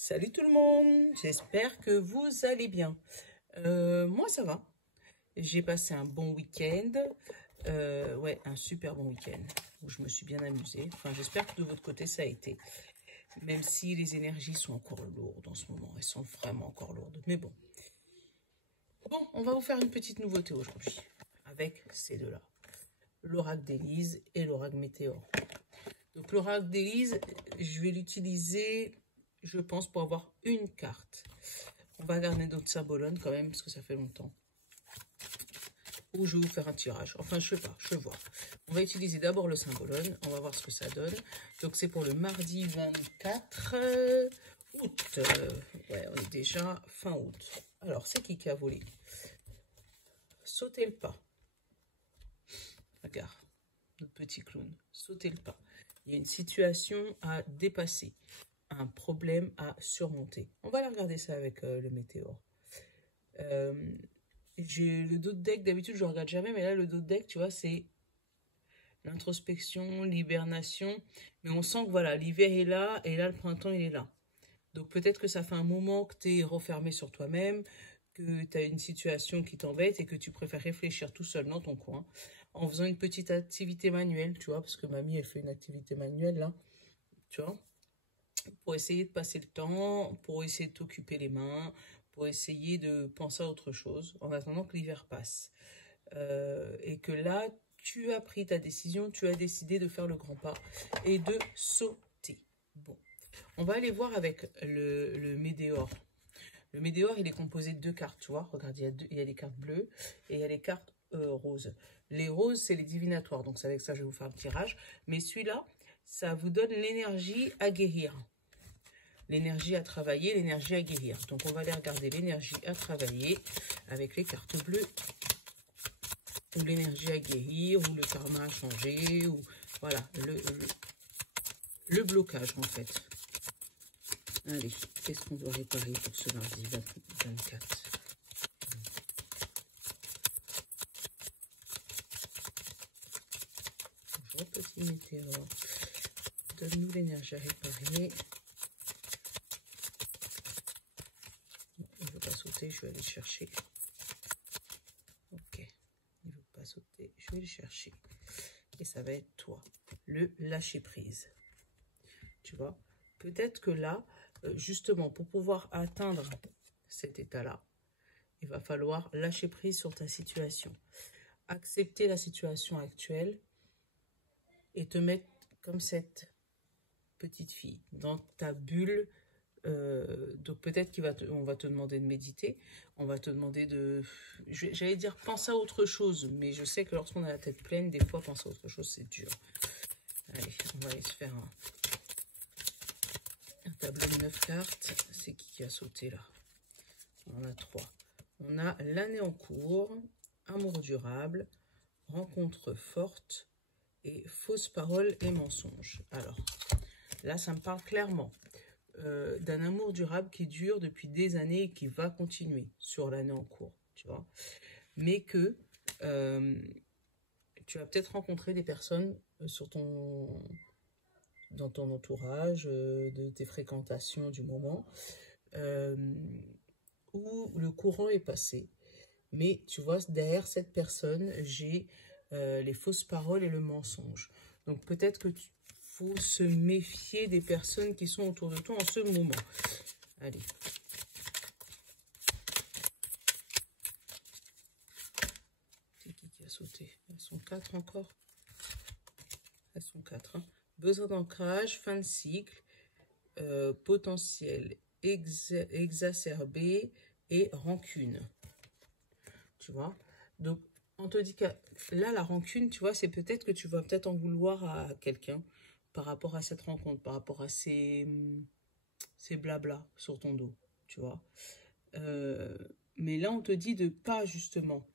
Salut tout le monde, j'espère que vous allez bien. Moi ça va, j'ai passé un bon week-end, ouais un super bon week-end où je me suis bien amusée. Enfin j'espère que de votre côté ça a été, même si les énergies sont encore lourdes en ce moment, elles sont vraiment encore lourdes, mais bon. Bon, on va vous faire une petite nouveauté aujourd'hui avec ces deux-là, l'oracle d'Élise et l'oracle Météore. Donc l'oracle d'Élise, je vais l'utiliser, je pense, pour avoir une carte. On va garder notre symbolone quand même, parce que ça fait longtemps. Ou je vais vous faire un tirage. Enfin, je sais pas, je vais voir. On va utiliser d'abord le symbolone. On va voir ce que ça donne. Donc, c'est pour le mardi 24 août. Ouais, on est déjà fin août. Alors, c'est qui a volé? Sautez le pas. Regarde, notre petit clown. Sautez le pas. Il y a une situation à dépasser. Un problème à surmonter. On va aller regarder ça avec le météore. J'ai le dos de deck, d'habitude je ne regarde jamais, mais là le dos de deck, tu vois, c'est l'introspection, l'hibernation. Mais on sent que voilà, l'hiver est là, et là le printemps il est là. Donc peut-être que ça fait un moment que tu es renfermé sur toi-même, que tu as une situation qui t'embête et que tu préfères réfléchir tout seul dans ton coin, en faisant une petite activité manuelle, tu vois, parce que mamie elle fait une activité manuelle là, tu vois, pour essayer de passer le temps, pour essayer de t'occuper les mains, pour essayer de penser à autre chose, en attendant que l'hiver passe. Et que là, tu as pris ta décision, tu as décidé de faire le grand pas et de sauter. Bon, on va aller voir avec le météore. Le météore, il est composé de deux cartes, tu vois. Regarde, il y a les cartes bleues et il y a les cartes roses. Les roses, c'est les divinatoires, donc c'est avec ça que je vais vous faire un tirage. Mais celui-là, ça vous donne l'énergie à guérir. L'énergie à travailler, l'énergie à guérir. Donc, on va aller regarder l'énergie à travailler avec les cartes bleues, ou l'énergie à guérir, ou le karma à changer, ou voilà, le blocage en fait. Allez, qu'est-ce qu'on doit réparer pour ce mardi 24? Bonjour petit météore, donne-nous l'énergie à réparer. Il ne veut pas sauter, je vais aller le chercher. Ok, il ne veut pas sauter, je vais le chercher. Et ça va être toi, le lâcher prise. Tu vois, peut-être que là, justement, pour pouvoir atteindre cet état-là, il va falloir lâcher prise sur ta situation. Accepter la situation actuelle et te mettre comme cette petite fille dans ta bulle. Donc peut-être qu'on va te demander de méditer, on va te demander de... J'allais dire pense à autre chose, mais je sais que lorsqu'on a la tête pleine, des fois penser à autre chose, c'est dur. Allez, on va aller se faire un tableau de 9 cartes. C'est qui a sauté là? On a 3. On a l'année en cours, amour durable, rencontre forte et fausses paroles et mensonges. Alors, là, ça me parle clairement d'un amour durable qui dure depuis des années et qui va continuer sur l'année en cours, tu vois. Mais que tu vas peut-être rencontrer des personnes dans ton entourage, de tes fréquentations du moment, où le courant est passé. Mais tu vois, derrière cette personne, j'ai les fausses paroles et le mensonge. Donc peut-être que faut se méfier des personnes qui sont autour de toi en ce moment. Allez. C'est qui a sauté? Elles sont 4 encore. Elles sont 4. Hein. Besoin d'ancrage, fin de cycle, potentiel exacerbé et rancune. Tu vois? Donc, on te dit que là, la rancune, tu vois, c'est peut-être que tu vas peut-être en vouloir à quelqu'un par rapport à cette rencontre, par rapport à ces blabla sur ton dos, tu vois. Mais là, on te dit de pas justement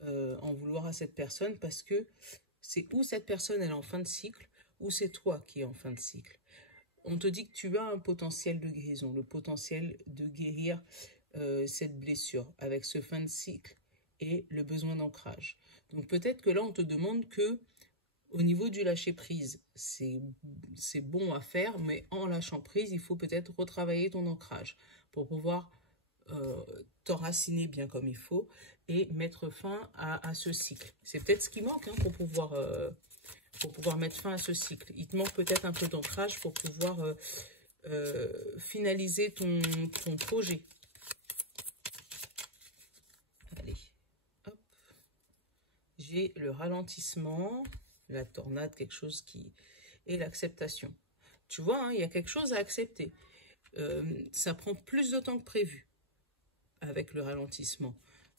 en vouloir à cette personne parce que c'est ou cette personne, elle est en fin de cycle, ou c'est toi qui es en fin de cycle. On te dit que tu as un potentiel de guérison, le potentiel de guérir cette blessure avec ce fin de cycle et le besoin d'ancrage. Donc peut-être que là, on te demande que Au niveau du lâcher-prise, c'est bon à faire, mais en lâchant prise, il faut peut-être retravailler ton ancrage pour pouvoir t'enraciner bien comme il faut et mettre fin à ce cycle. C'est peut-être ce qui manque hein, pour pouvoir mettre fin à ce cycle. Il te manque peut-être un peu d'ancrage pour pouvoir finaliser ton projet. Allez, hop. J'ai le ralentissement, la tornade, quelque chose qui... et l'acceptation. Tu vois, hein, il y a quelque chose à accepter. Ça prend plus de temps que prévu avec le ralentissement.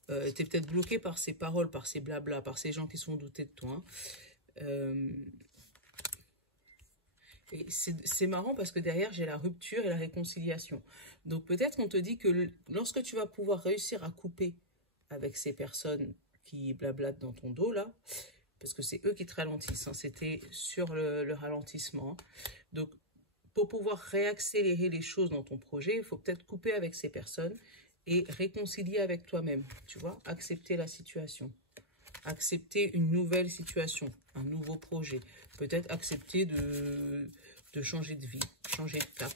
Tu es peut-être bloqué par ces paroles, par ces blabla, par ces gens qui sont doutés de toi. Hein. Et c'est marrant parce que derrière, j'ai la rupture et la réconciliation. Donc peut-être on te dit que lorsque tu vas pouvoir réussir à couper avec ces personnes qui blablatent dans ton dos, là, parce que c'est eux qui te ralentissent, hein, c'était sur le ralentissement. Donc pour pouvoir réaccélérer les choses dans ton projet, il faut peut-être couper avec ces personnes et réconcilier avec toi-même, tu vois, accepter la situation, accepter une nouvelle situation, un nouveau projet, peut-être accepter de changer de vie, changer de cap.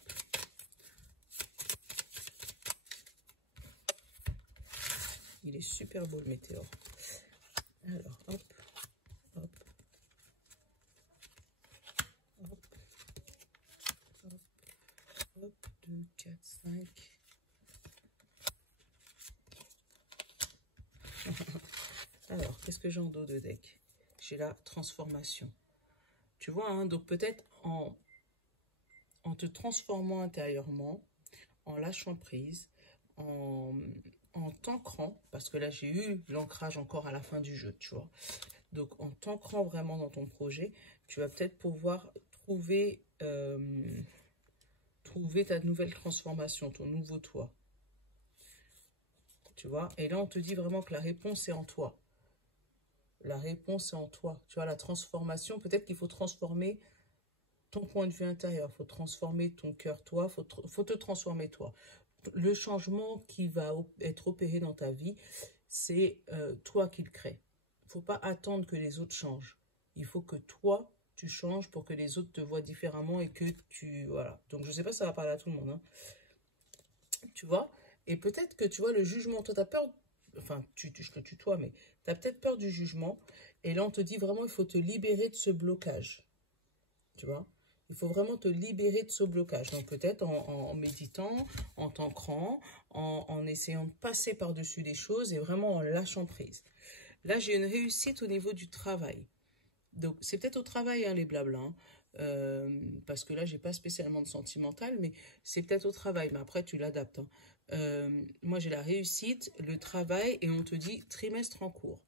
Il est super beau le météore. Alors, hop, hop, hop, hop, hop, 2, 4, 5... Alors, qu'est-ce que j'ai en dos de deck? J'ai la transformation. Tu vois, hein, donc peut-être en te transformant intérieurement, en lâchant prise, en t'ancrant, parce que là j'ai eu l'ancrage encore à la fin du jeu, tu vois. Donc en t'ancrant vraiment dans ton projet, tu vas peut-être pouvoir trouver ta nouvelle transformation, ton nouveau toi. Tu vois, et là on te dit vraiment que la réponse est en toi. La réponse est en toi. Tu vois, la transformation, peut-être qu'il faut transformer ton point de vue intérieur. Il faut transformer ton cœur, toi. Il faut te transformer, toi. Le changement qui va être opéré dans ta vie, c'est toi qui le crée. Il ne faut pas attendre que les autres changent. Il faut que toi, tu changes pour que les autres te voient différemment et que tu... Voilà. Donc, je ne sais pas si ça va parler à tout le monde. Hein. Tu vois? Et peut-être que, tu vois, le jugement, toi, tu as peur... Enfin, je te tutoie, mais tu as peut-être peur du jugement. Et là, on te dit vraiment, il faut te libérer de ce blocage. Tu vois? Il faut vraiment te libérer de ce blocage. Donc, peut-être en méditant, en t'ancrant, en essayant de passer par-dessus les choses et vraiment en lâchant prise. Là, j'ai une réussite au niveau du travail. Donc, c'est peut-être au travail, hein, les blablas. Hein. Parce que là, j'ai pas spécialement de sentimental, mais c'est peut-être au travail. Mais après, tu l'adaptes. Hein. Moi, j'ai la réussite, le travail, et on te dit trimestre en cours.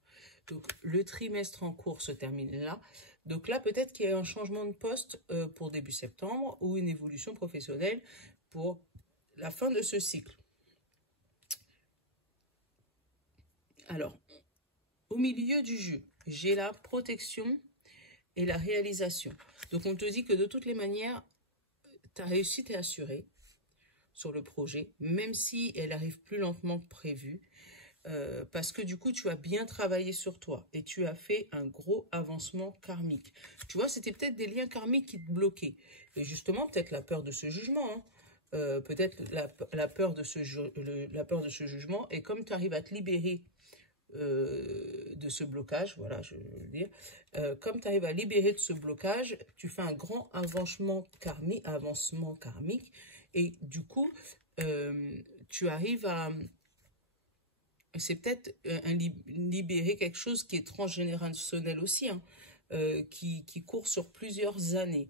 Donc, le trimestre en cours se termine là. Donc là, peut-être qu'il y a un changement de poste pour début septembre ou une évolution professionnelle pour la fin de ce cycle. Alors, au milieu du jeu, j'ai la protection et la réalisation. Donc, on te dit que de toutes les manières, ta réussite est assurée sur le projet, même si elle arrive plus lentement que prévu. Parce que du coup, tu as bien travaillé sur toi et tu as fait un gros avancement karmique. Tu vois, c'était peut-être des liens karmiques qui te bloquaient. Et justement, peut-être la peur de ce jugement. Hein. Peut-être la peur de ce jugement. Et comme tu arrives à te libérer de ce blocage, voilà, je veux dire, comme tu arrives à libérer de ce blocage, tu fais un grand avancement karmique. Et du coup, tu arrives à... C'est peut-être libérer quelque chose qui est transgénérationnel aussi, hein, qui court sur plusieurs années.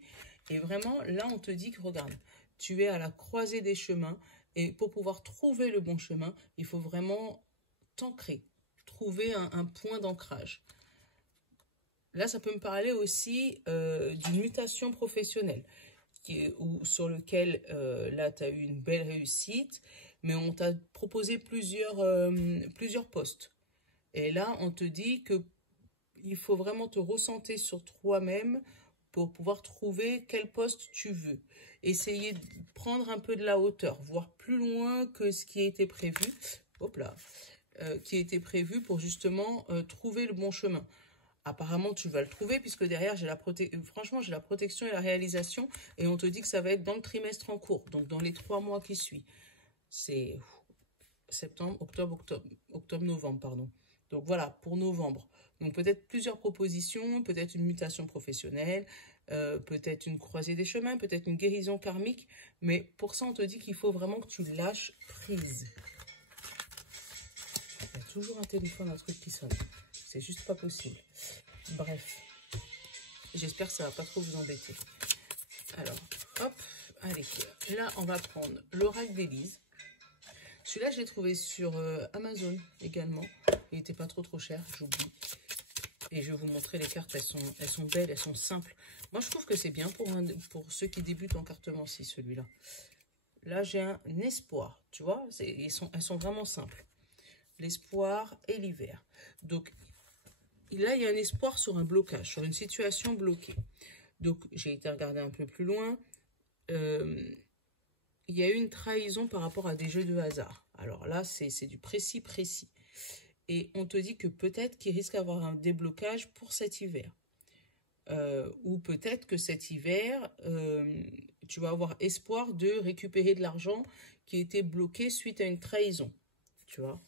Et vraiment, là, on te dit que, regarde, tu es à la croisée des chemins, et pour pouvoir trouver le bon chemin, il faut vraiment t'ancrer, trouver un point d'ancrage. Là, ça peut me parler aussi d'une mutation professionnelle, sur lequel, là, tu as eu une belle réussite, mais on t'a proposé plusieurs postes. Et là, on te dit que il faut vraiment te recentrer sur toi-même pour pouvoir trouver quel poste tu veux. Essayer de prendre un peu de la hauteur, voir plus loin que ce qui a été prévu. Hop là. Qui a été prévu pour justement trouver le bon chemin. Apparemment, tu vas le trouver puisque derrière, franchement, j'ai la protection et la réalisation. Et on te dit que ça va être dans le trimestre en cours, donc dans les 3 mois qui suivent. C'est septembre, octobre, novembre, pardon. Donc voilà, pour novembre. Donc peut-être plusieurs propositions, peut-être une mutation professionnelle, peut-être une croisée des chemins, peut-être une guérison karmique. Mais pour ça, on te dit qu'il faut vraiment que tu lâches prise. Il y a toujours un téléphone, un truc qui sonne. C'est juste pas possible. Bref. J'espère que ça va pas trop vous embêter. Alors, hop, allez. Là, on va prendre l'oracle d'Élise. Celui-là, je l'ai trouvé sur Amazon également. Il n'était pas trop cher, j'oublie. Et je vais vous montrer les cartes, elles sont belles, elles sont simples. Moi, je trouve que c'est bien pour ceux qui débutent en cartomancie, celui-là. Là, j'ai un espoir, tu vois, elles sont vraiment simples. L'espoir et l'hiver. Donc, là, il y a un espoir sur un blocage, sur une situation bloquée. Donc, j'ai été regarder un peu plus loin. Il y a eu une trahison par rapport à des jeux de hasard. Alors là, c'est du précis. Et on te dit que peut-être qu'il risque d'avoir un déblocage pour cet hiver. Ou peut-être que cet hiver, tu vas avoir espoir de récupérer de l'argent qui était bloqué suite à une trahison. Tu vois.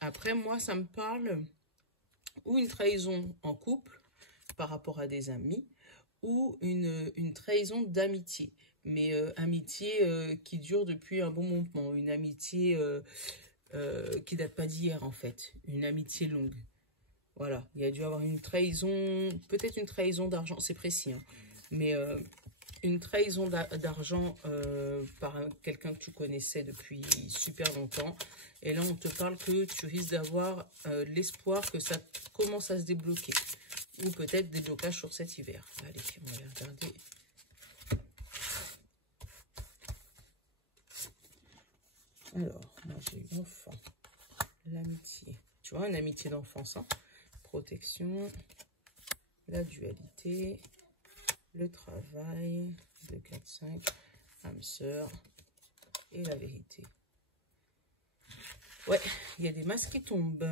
Après, moi, ça me parle ou une trahison en couple par rapport à des amis, ou une trahison d'amitié. Mais amitié qui dure depuis un bon moment. Une amitié qui date pas d'hier, en fait. Une amitié longue. Voilà, il y a dû avoir une trahison, peut-être une trahison d'argent, c'est précis, hein, mais une trahison d'argent par quelqu'un que tu connaissais depuis super longtemps. Et là, on te parle que tu risques d'avoir l'espoir que ça commence à se débloquer. Ou peut-être des blocages sur cet hiver. Allez, on va regarder. Alors, moi j'ai eu l'enfant, l'amitié. Tu vois, une amitié d'enfance, hein. Protection, la dualité, le travail, le 4-5, âme sœur et la vérité. Ouais, il y a des masques qui tombent.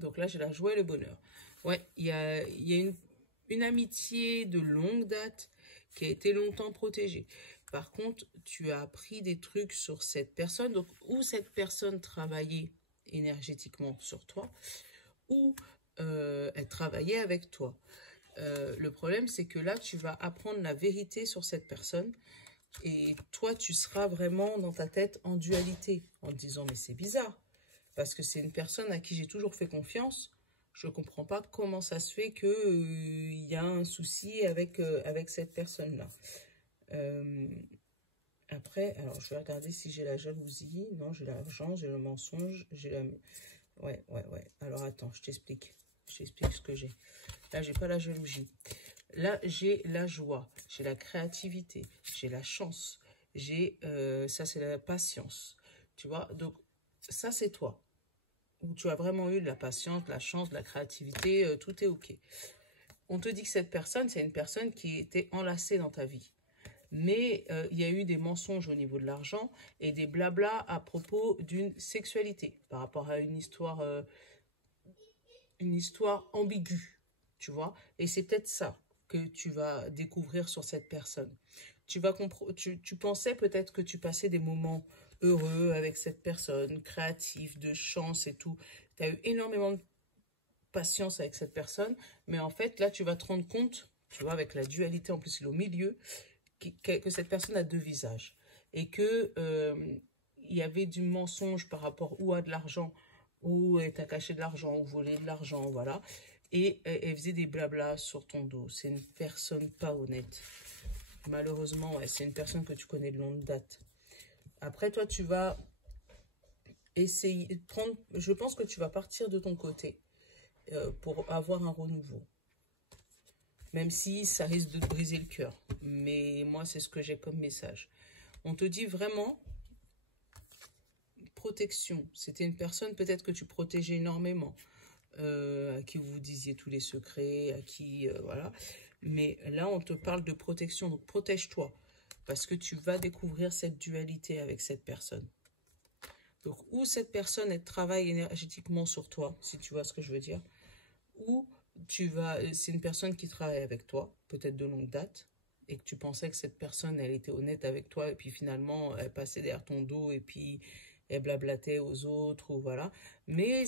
Donc là, j'ai la joie et le bonheur. Ouais, il y a une amitié de longue date qui a été longtemps protégée. Par contre, tu as appris des trucs sur cette personne, donc où cette personne travaillait énergétiquement sur toi, ou elle travaillait avec toi. Le problème, c'est que là, tu vas apprendre la vérité sur cette personne et toi, tu seras vraiment dans ta tête en dualité, en te disant, mais c'est bizarre, parce que c'est une personne à qui j'ai toujours fait confiance. Je ne comprends pas comment ça se fait qu'il y a un souci avec cette personne-là. Après, alors, je vais regarder si j'ai la jalousie. Non, j'ai l'argent, j'ai le mensonge, j'ai la... Ouais. Alors, attends, je t'explique. Je t'explique ce que j'ai. Là, j'ai pas la jalousie. Là, j'ai la joie, j'ai la créativité, j'ai la chance, j'ai... ça, c'est la patience. Tu vois, donc, ça, c'est toi. Où tu as vraiment eu de la patience, de la chance, de la créativité, tout est OK. On te dit que cette personne, c'est une personne qui était enlacée dans ta vie. Mais il y a eu des mensonges au niveau de l'argent et des blablas à propos d'une sexualité par rapport à une histoire ambiguë, tu vois. Et c'est peut-être ça que tu vas découvrir sur cette personne. Tu pensais peut-être que tu passais des moments heureux avec cette personne, créatif, de chance et tout. Tu as eu énormément de patience avec cette personne, mais en fait, là, tu vas te rendre compte, tu vois, avec la dualité, en plus, il est au milieu, que cette personne a deux visages et que il y avait du mensonge par rapport ou à de l'argent ou elle t'a caché de l'argent ou volé de l'argent, voilà, et elle faisait des blablas sur ton dos. C'est une personne pas honnête, malheureusement. Ouais, c'est une personne que tu connais de longue date. Après, toi, tu vas essayer de prendre, je pense que tu vas partir de ton côté pour avoir un renouveau. Même si ça risque de te briser le cœur. Mais moi, c'est ce que j'ai comme message. On te dit vraiment protection. C'était une personne peut-être que tu protégeais énormément. À qui vous disiez tous les secrets, à qui... voilà. Mais là, on te parle de protection. Donc, protège-toi. Parce que tu vas découvrir cette dualité avec cette personne. Donc, où cette personne, elle travaille énergétiquement sur toi, si tu vois ce que je veux dire. ou c'est une personne qui travaille avec toi, peut-être de longue date, et que tu pensais que cette personne, elle était honnête avec toi, et puis finalement, elle passait derrière ton dos, et puis elle blablatait aux autres, ou voilà. Mais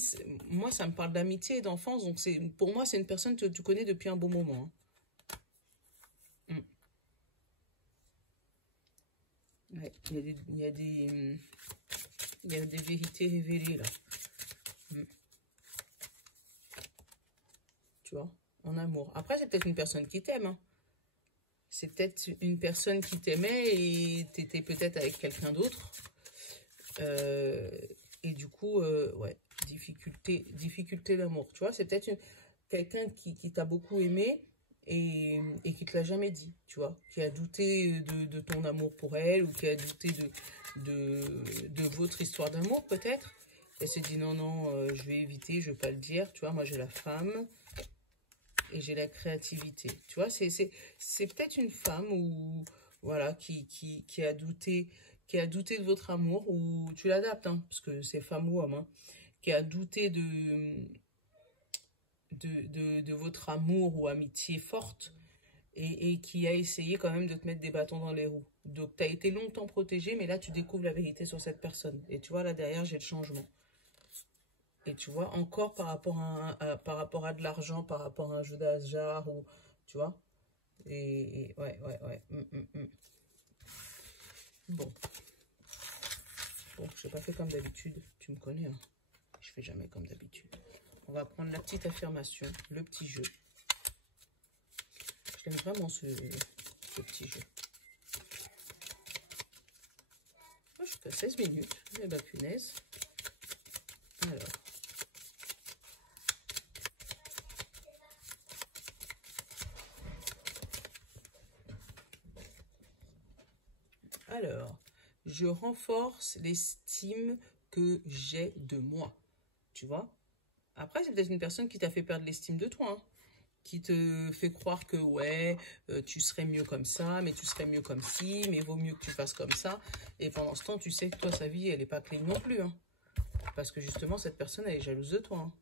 moi, ça me parle d'amitié et d'enfance, donc pour moi, c'est une personne que tu connais depuis un bon moment. Hein. Ouais, il y a des vérités révélées, là. Mm. Tu vois, en amour. Après, c'est peut-être une personne qui t'aime, hein. C'est peut-être une personne qui t'aimait et t'étais peut-être avec quelqu'un d'autre. Euh, et du coup, ouais, difficulté d'amour. Tu vois, c'est peut-être quelqu'un qui t'a beaucoup aimé et qui te l'a jamais dit, tu vois, qui a douté de ton amour pour elle ou qui a douté de votre histoire d'amour peut-être. Elle s'est dit non, non, je vais éviter, je vais pas le dire. Tu vois, moi j'ai la femme et j'ai la créativité. Tu vois, c'est peut-être une femme ou voilà qui a douté de votre amour ou tu l'adaptes hein, parce que c'est femme ou homme hein, qui a douté de votre amour ou amitié forte et qui a essayé quand même de te mettre des bâtons dans les roues. Donc, tu as été longtemps protégé, mais là, tu découvres la vérité sur cette personne. Et tu vois, là, derrière, j'ai le changement. Et tu vois, encore par rapport à de l'argent, par rapport à un jeu d'hasard, ou, tu vois. Ouais, ouais, ouais. Bon. Bon, je n'ai pas fait comme d'habitude. Tu me connais, hein. Je fais jamais comme d'habitude. On va prendre la petite affirmation, le petit jeu. J'aime vraiment ce petit jeu. Oh, je fais 16 minutes. Eh ben, punaise. Alors, je renforce l'estime que j'ai de moi. Tu vois? Après, c'est peut-être une personne qui t'a fait perdre l'estime de toi, hein, qui te fait croire que ouais, tu serais mieux comme ça, mais tu serais mieux comme ci, mais vaut mieux que tu fasses comme ça. Et pendant ce temps, tu sais que toi, sa vie, elle n'est pas clean non plus. Hein, parce que justement, cette personne, elle est jalouse de toi.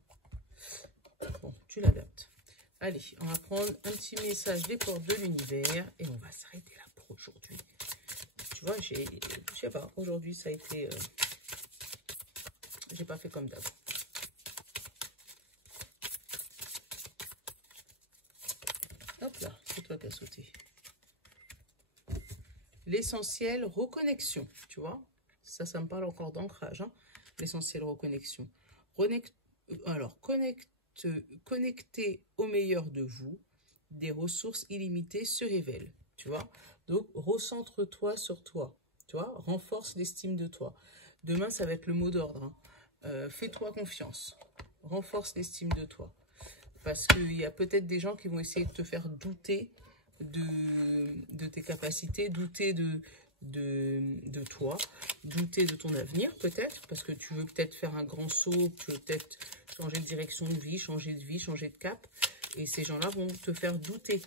Hein. Bon, tu l'adaptes. Allez, on va prendre un petit message des portes de l'univers et on va s'arrêter là pour aujourd'hui. Tu vois, je sais pas, aujourd'hui, ça a été... j'ai pas fait comme d'hab. Hop là, c'est toi qui as sauté. L'essentiel reconnexion, tu vois. Ça me parle encore d'ancrage. Hein. L'essentiel reconnexion. Alors, connecter au meilleur de vous, des ressources illimitées se révèlent, tu vois. Donc, recentre-toi sur toi, tu vois. Renforce l'estime de toi. Demain, ça va être le mot d'ordre. Hein. Fais-toi confiance. Renforce l'estime de toi. Parce qu'il y a peut-être des gens qui vont essayer de te faire douter de tes capacités, douter de toi, douter de ton avenir peut-être, parce que tu veux peut-être faire un grand saut, tu veux peut-être changer de direction de vie, changer de cap, et ces gens-là vont te faire douter,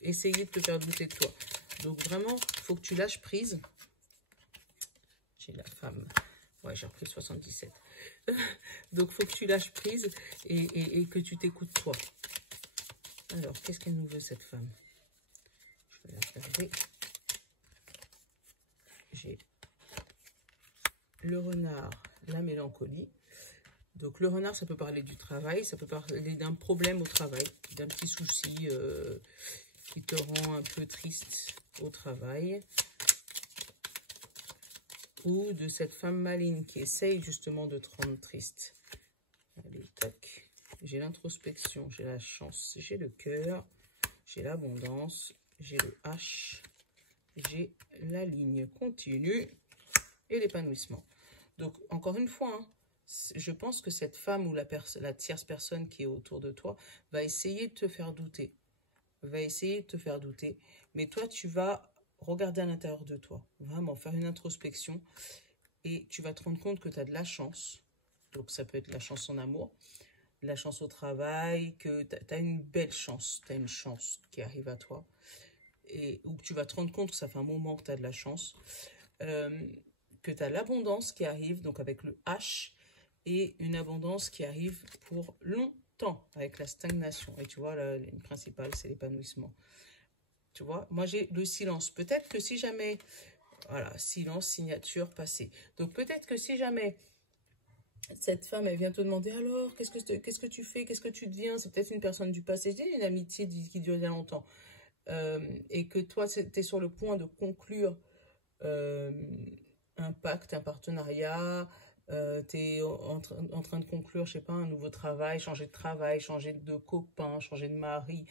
essayer de te faire douter de toi. Donc vraiment, il faut que tu lâches prise. J'ai la femme, ouais j'ai repris 77. Donc il faut que tu lâches prise et que tu t'écoutes toi. Alors, qu'est-ce qu'elle nous veut cette femme? Je vais la regarder. J'ai le renard, la mélancolie. Donc le renard, ça peut parler du travail, ça peut parler d'un problème au travail, d'un petit souci qui te rend un peu triste au travail. Ou de cette femme maligne qui essaye justement de te rendre triste. Allez, tac. J'ai l'introspection, j'ai la chance, j'ai le cœur, j'ai l'abondance, j'ai le H, j'ai la ligne continue et l'épanouissement. Donc, encore une fois, hein, je pense que cette femme ou la tierce personne qui est autour de toi va essayer de te faire douter. Mais toi, tu vas regarder à l'intérieur de toi. Vraiment, faire une introspection. Et tu vas te rendre compte que tu as de la chance. Donc, ça peut être la chance en amour, la chance au travail, que tu as une belle chance. Tu as une chance qui arrive à toi. Et où tu vas te rendre compte que ça fait un moment que tu as de la chance. Que tu as l'abondance qui arrive, donc avec le H, et une abondance qui arrive pour longtemps. temps avec la stagnation. Et tu vois, la ligne principale, c'est l'épanouissement. Tu vois, moi j'ai le silence. Peut-être que si jamais, voilà, silence, signature, passé. Donc peut-être que si jamais cette femme, elle vient te demander, alors, qu'est-ce que tu fais, qu'est-ce que tu deviens? C'est peut-être une personne du passé, c'est une amitié qui dure bien longtemps. Et que toi, tu es sur le point de conclure euh, un pacte, un partenariat, tu es en train de conclure, je sais pas, un nouveau travail, changer de copain, changer de mari,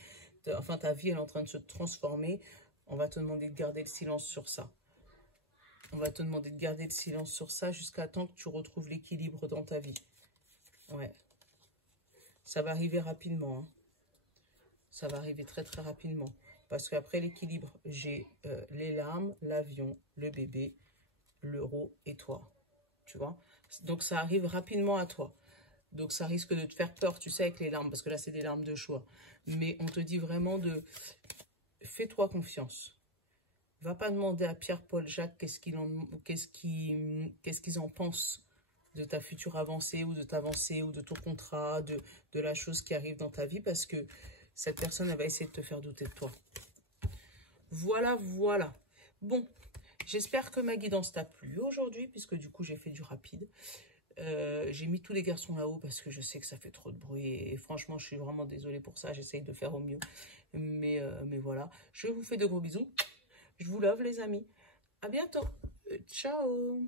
enfin ta vie elle est en train de se transformer, on va te demander de garder le silence sur ça. On va te demander de garder le silence sur ça jusqu'à temps que tu retrouves l'équilibre dans ta vie. Ouais, ça va arriver rapidement, hein. Ça va arriver très très rapidement. Parce qu'après l'équilibre, j'ai les larmes, l'avion, le bébé, l'euro et toi. Tu vois? Donc ça arrive rapidement à toi. Donc ça risque de te faire peur, tu sais, avec les larmes, parce que là c'est des larmes de choix. Mais on te dit vraiment de fais-toi confiance. Va pas demander à Pierre, Paul, Jacques qu'est-ce qu'ils en pensent de ta future avancée ou de ta avancée ou de ton contrat, de la chose qui arrive dans ta vie, parce que cette personne elle va essayer de te faire douter de toi. Voilà, voilà. Bon, j'espère que ma guidance t'a plu aujourd'hui, puisque du coup j'ai fait du rapide. J'ai mis tous les garçons là-haut parce que je sais que ça fait trop de bruit et franchement je suis vraiment désolée pour ça, j'essaye de faire au mieux, mais voilà, je vous fais de gros bisous, je vous love les amis, à bientôt, ciao.